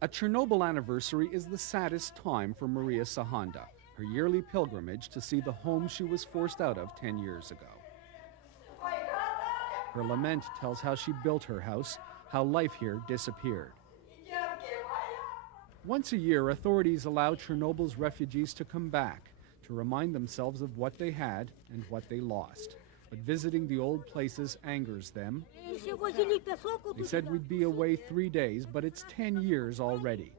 A Chernobyl anniversary is the saddest time for Maria Sahanda, her yearly pilgrimage to see the home she was forced out of 10 years ago. Her lament tells how she built her house, how life here disappeared. Once a year, authorities allow Chernobyl's refugees to come back, to remind themselves of what they had and what they lost. But visiting the old places angers them. They said we'd be away 3 days, but it's 10 years already.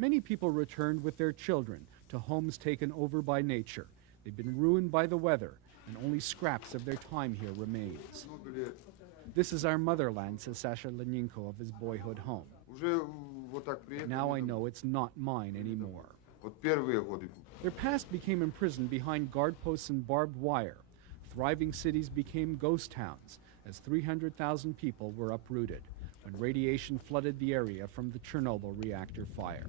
Many people returned with their children to homes taken over by nature. They've been ruined by the weather, and only scraps of their time here remains. This is our motherland, says Sasha Leninko of his boyhood home. Now I know it's not mine anymore. Their past became imprisoned behind guard posts and barbed wire. Thriving cities became ghost towns as 300,000 people were uprooted when radiation flooded the area from the Chernobyl reactor fire.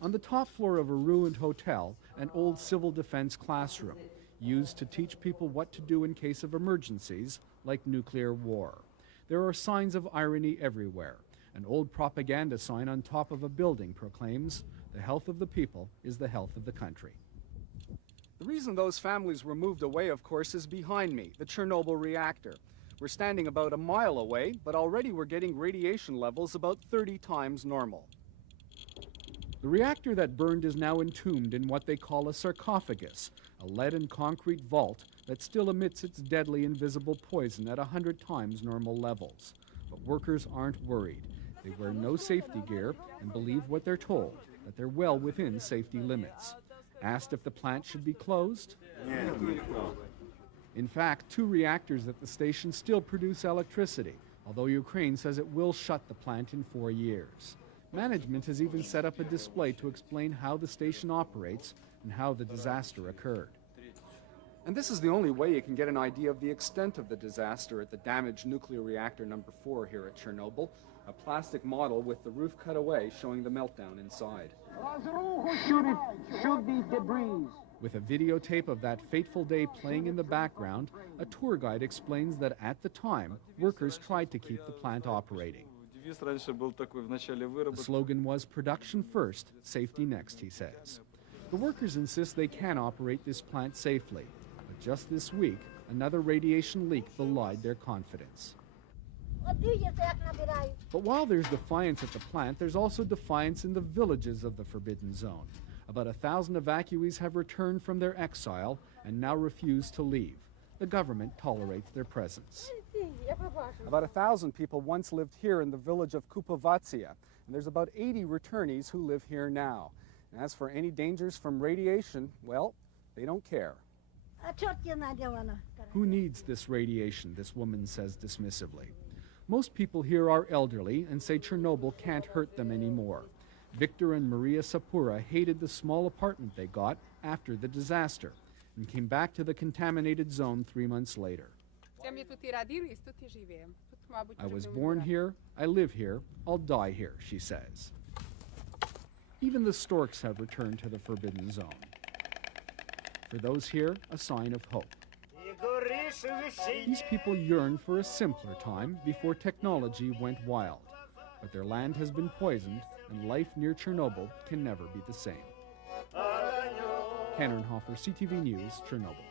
On the top floor of a ruined hotel, an old civil defense classroom used to teach people what to do in case of emergencies like nuclear war. There are signs of irony everywhere. An old propaganda sign on top of a building proclaims, "The health of the people is the health of the country." The reason those families were moved away, of course, is behind me, the Chernobyl reactor. We're standing about a mile away, but already we're getting radiation levels about 30 times normal. The reactor that burned is now entombed in what they call a sarcophagus, a lead and concrete vault that still emits its deadly invisible poison at 100 times normal levels. But workers aren't worried. They wear no safety gear and believe what they're told, that they're well within safety limits. Asked if the plant should be closed? In fact, 2 reactors at the station still produce electricity, although Ukraine says it will shut the plant in 4 years. Management has even set up a display to explain how the station operates and how the disaster occurred. And this is the only way you can get an idea of the extent of the disaster at the damaged nuclear reactor number 4 here at Chernobyl, a plastic model with the roof cut away showing the meltdown inside. Should be debris. With a videotape of that fateful day playing in the background, a tour guide explains that at the time, workers tried to keep the plant operating. The slogan was production first, safety next, he says. The workers insist they can operate this plant safely, but just this week, another radiation leak belied their confidence. But while there's defiance at the plant, there's also defiance in the villages of the Forbidden Zone. About 1,000 evacuees have returned from their exile and now refuse to leave. The government tolerates their presence. About 1,000 people once lived here in the village of Kupovatsiya, and there's about 80 returnees who live here now. And as for any dangers from radiation, well, they don't care. Who needs this radiation, this woman says dismissively. Most people here are elderly and say Chernobyl can't hurt them anymore. Victor and Maria Sapura hated the small apartment they got after the disaster and came back to the contaminated zone 3 months later. I was born here, I live here, I'll die here, she says. Even the storks have returned to the Forbidden Zone. For those here, a sign of hope. These people yearn for a simpler time before technology went wild. But their land has been poisoned, and life near Chernobyl can never be the same. Ernhofer, CTV News, Chernobyl.